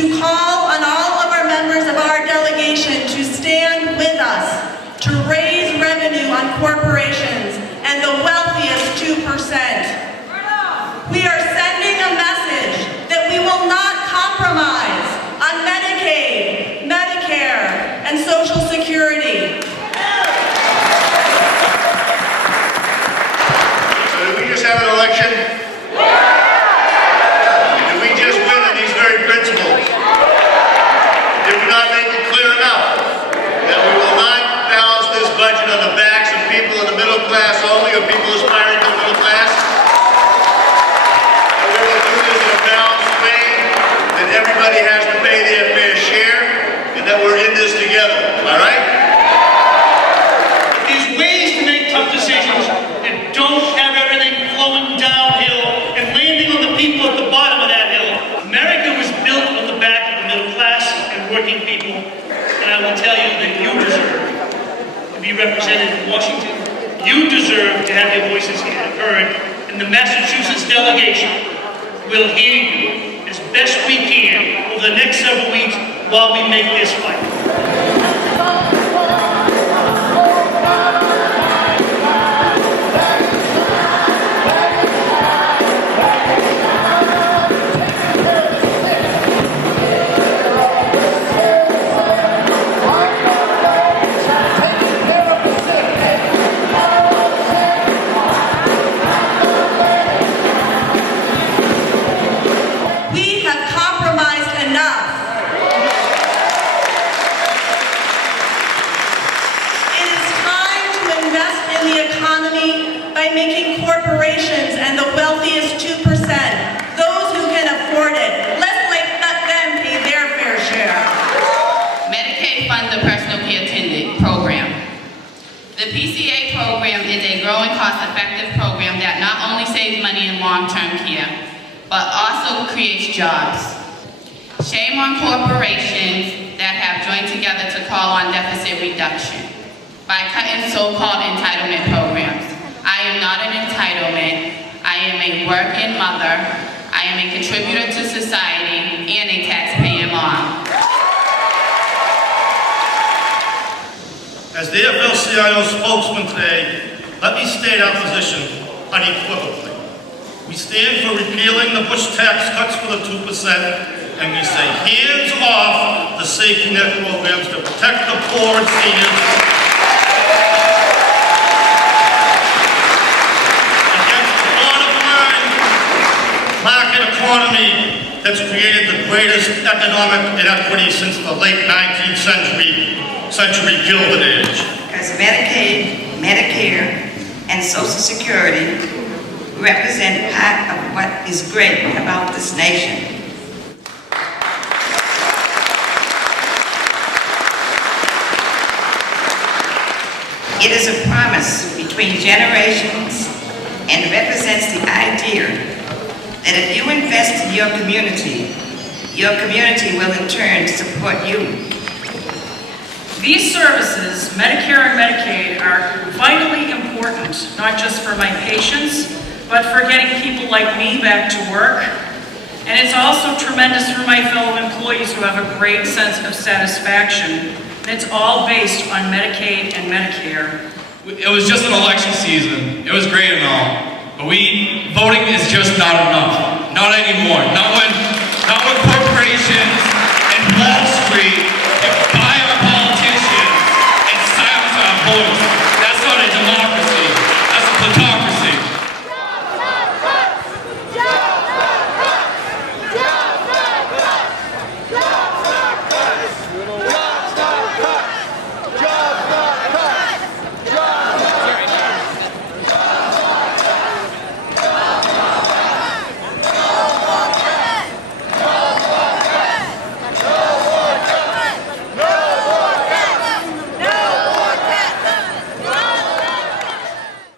to call on all of our members of our delegation to stand with us to raise revenue on corporations and the wealthiest 2%. We are sending a message that we will not compromise on Medicaid, Medicare, and Social Security. So did we just have an election? Did we just win on these very principles? Did we not make it clear enough that we will not balance this budget on the backs of people in the middle class only, or people aspiring to the middle class? That we will do this in a balanced way, that everybody has to pay their fair share, and that we're in this together, all right? There's ways to make tough decisions that don't have everything flowing downhill and landing on the people at the bottom of that hill. America was built on the back of the middle class and working people, and I will tell you that you deserve to be represented in Washington. You deserve to have your voices heard, and the Massachusetts delegation will hear you as best we can over the next several weeks while we make this fight. We have compromised enough. It is time to invest in the economy by making corporations and the wealthiest 2%, those who can afford it, let them pay their fair share. Medicaid funds the personal care attendant program. The PCA program is a growing cost-effective program that not only saves money in long-term care, but also creates jobs. Shame on corporations that have joined together to call on deficit reduction by cutting so-called entitlement programs. I am not an entitlement. I am a working mother. I am a contributor to society and a tax-paying mom. As the AFL-CIO spokesman today, let me state our position unequivocally. We stand for repealing the Bush tax cuts for the 2%, and we say hands off the safety net programs to protect the poor and seniors against the bottom line market economy that's created the greatest economic inequity since the late 19th century Gilded Age. Because Medicaid, Medicare, and Social Security represent part of what is great about this nation. It is a promise between generations and represents the idea that if you invest in your community will in turn support you. These services, Medicare and Medicaid, are vitally important, not just for my patients, but for getting people like me back to work. And it's also tremendous for my fellow employees who have a great sense of satisfaction. And it's all based on Medicaid and Medicare. It was just an election season. It was great and all. But voting is just not enough. Not anymore. Not when